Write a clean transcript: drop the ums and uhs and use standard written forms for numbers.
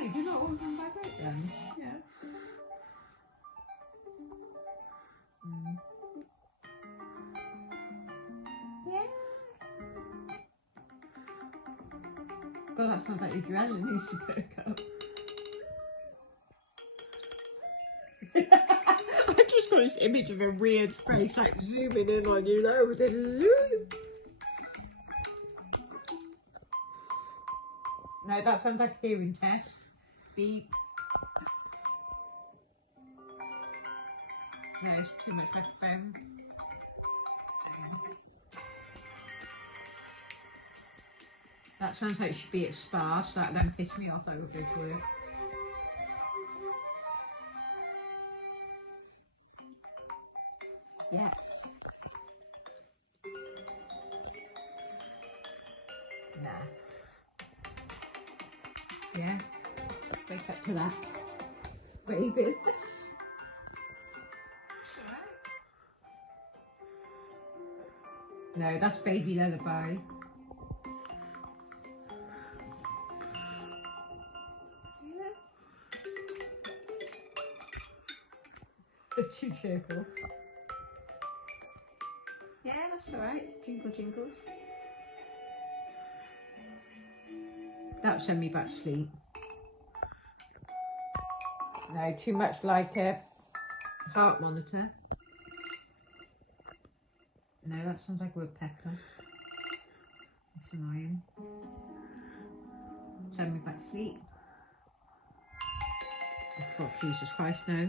Really? Do you not want them vibrate then? Yeah. Yeah. God, that sounds like adrenaline needs to pick up. I just got this image of a weird face like zooming in on you though with a loop. No, that sounds like a hearing test. Beep. No, it's too much backbone. That sounds like it should be at spa, so that then piss me off I will go to work. Yeah. Nah. Yeah. Wake up to that. Baby. No, that's baby lullaby. Too cheerful. Yeah, that's alright. Jingle jingles. That'll send me back to sleep. No, too much like a heart monitor. No, that sounds like a woodpecker. That's annoying. Send me back to sleep. Oh, Jesus Christ, no.